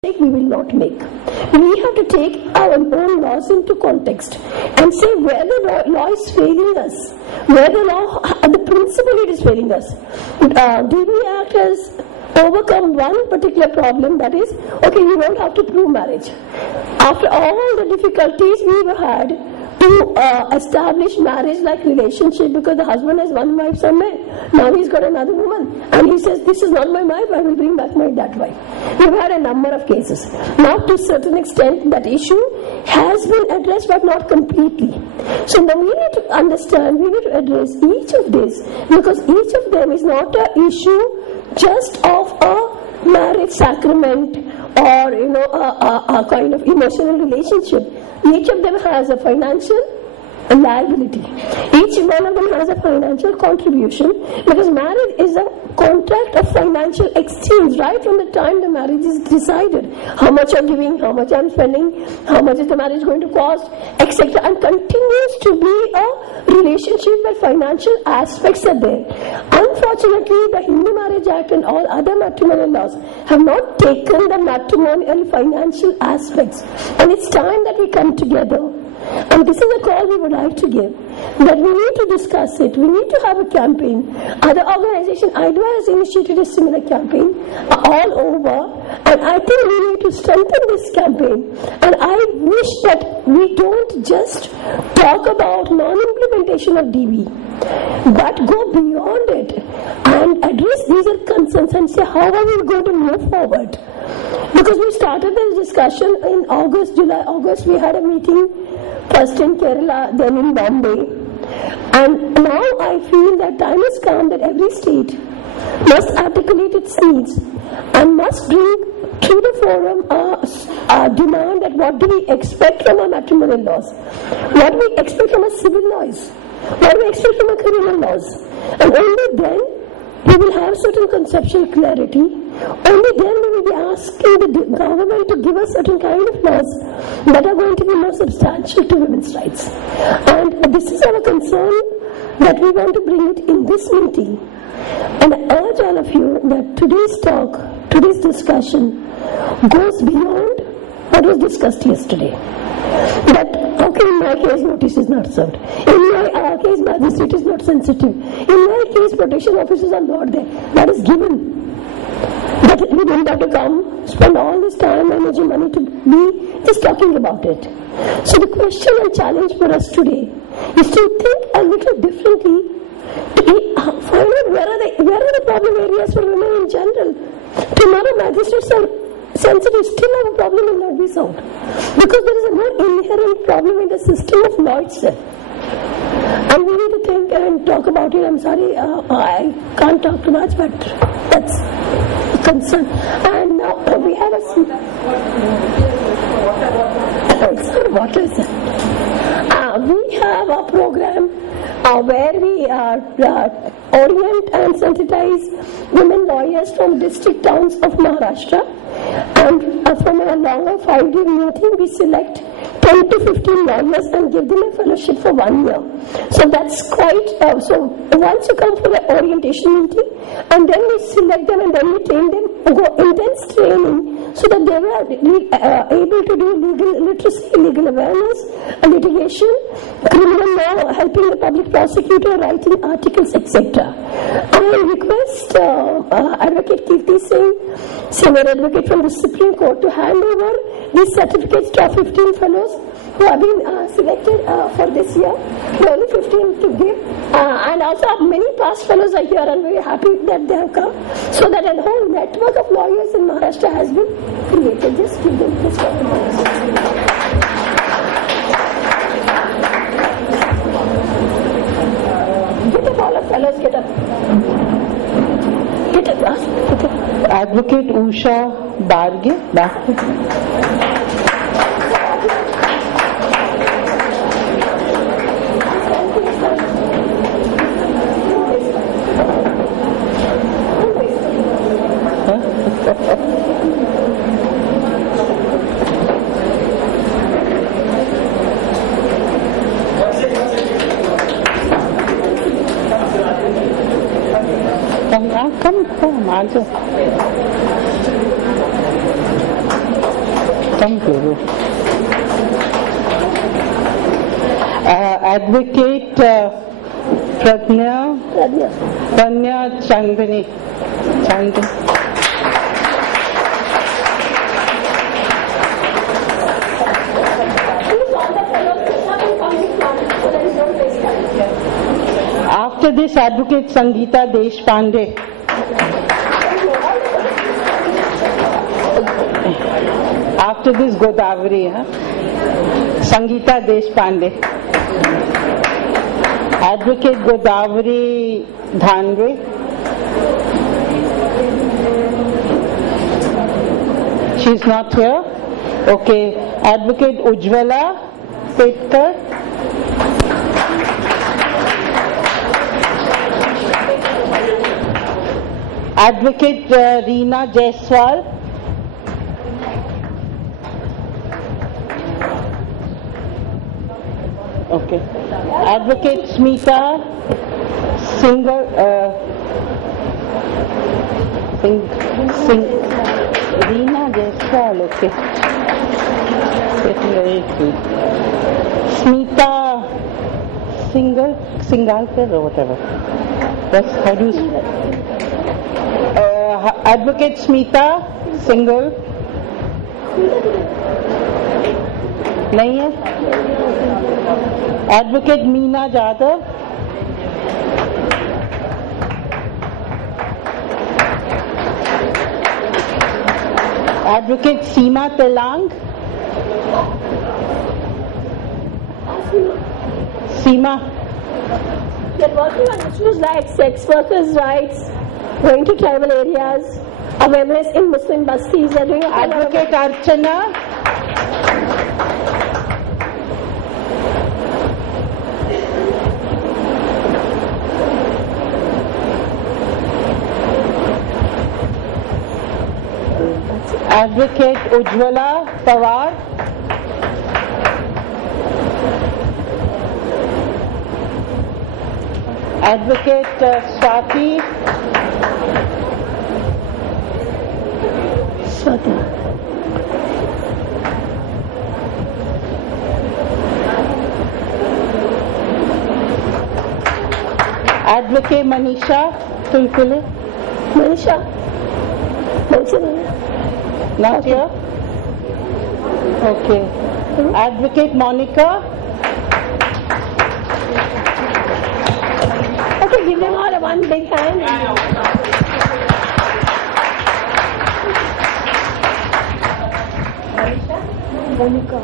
we will not make. We have to take our own laws into context and say where the law is failing us, where the law, the principle it is failing us. Do we act as overcome one particular problem, that is, okay, you don't have to prove marriage. After all the difficulties we have had to establish marriage-like relationship, because the husband has one wife somewhere, now he's got another woman, and he says, this is not my wife, I will bring back my that wife. We've had a number of cases. Now, to a certain extent, that issue has been addressed, but not completely. So now we need to understand, we need to address each of these, because each of them is not an issue just of a marriage sacrament or a kind of emotional relationship. Each of them has a financial liability. Each one of them has a financial contribution, because marriage is a contract of financial exchange right from the time the marriage is decided. How much you're giving, how much I'm spending, how much is the marriage going to cost, etc. And continues to be a relationship where financial aspects are there. Unfortunately, the Hindu Marriage Act and all other matrimonial laws have not taken the matrimonial financial aspects. And it's time that we come together. And this is a call we would like to give, that we need to discuss it. We need to have a campaign. Other organization, IDWA has initiated a similar campaign all over, and I think we need to strengthen this campaign. And I wish that we don't just talk about non-implementation of DV, but go beyond it and address these concerns and say how are we going to move forward. Because we started this discussion in August, we had a meeting first in Kerala, then in Mumbai. And now I feel that time has come that every state must articulate its needs and must bring to the forum a demand that what do we expect from our matrimonial laws, what do we expect from our civil laws, what do we expect from our criminal laws. And only then we will have certain conceptual clarity. Only then we will be asking the government to give us certain kind of laws that are going to be more substantial to women's rights. And this is our concern, that we want to bring it in this meeting. And I urge all of you that today's talk, today's discussion goes beyond what was discussed yesterday. That, okay, in my case, notice is not served. In my case, magistrate is not sensitive. In my case, protection officers are not there. That is given. But we don't have to come, spend all this time, energy, money to be just talking about it. So the question and challenge for us today is to think a little differently, to find out where are the problem areas for women in general. Tomorrow, magistrates are sensitive, still have a problem will not be solved. Because there is a more inherent problem in the system of law itself. And we need to think and talk about it. I'm sorry, I can't talk too much, but that's a concern. And now we have a... What is that? We have a program where we orient and sensitize women lawyers from district towns of Maharashtra. And from a longer 5-day meeting, we select 10 to 15 lawyers and give them a fellowship for 1 year. So that's quite, so once you come for the orientation meeting, and then we select them and then we train them, go intense training, so that they were able to do legal literacy, legal awareness, litigation, criminal law, helping the public prosecutor, writing articles, etc. I request Advocate Kirti Singh, Senior Advocate from the Supreme Court, to hand over these certificates to our 15 fellows who have been selected for this year. There are only 15 to give. And also many past fellows are here, and we are happy that they have come, so that a whole network of lawyers in Maharashtra has been created. Just give them this document. Get up, all of fellows, get up. Get up, get up. Advocate Usha Barge, back. Come, I'll just. Come, Guru. Advocate Pranya Chandani. After this, Advocate Sangeeta Deshpande. After this, Godavari. Sangeeta Deshpande. Advocate Godavari Dhanve. She's not here. Okay. Advocate Ujjwala Petkar. Advocate Reena Jaiswal. Okay. Advocate Smita Reena Jaiswal. Okay. Smita Singalkar or whatever. How do you? Advocate Smita Singal. नहीं है. Advocate Meena Jadhav. Advocate Seema Telang. Seema. They're working on issues like sex workers' rights, going to tribal areas, awareness in Muslim bastis. Advocate Archana. Advocate Ujjwala Pawar. Advocate Swati. Advocate Manisha Tulkule. Manisha. Not here? Okay. Advocate Monica. Okay, give them all a one big hand. Monica.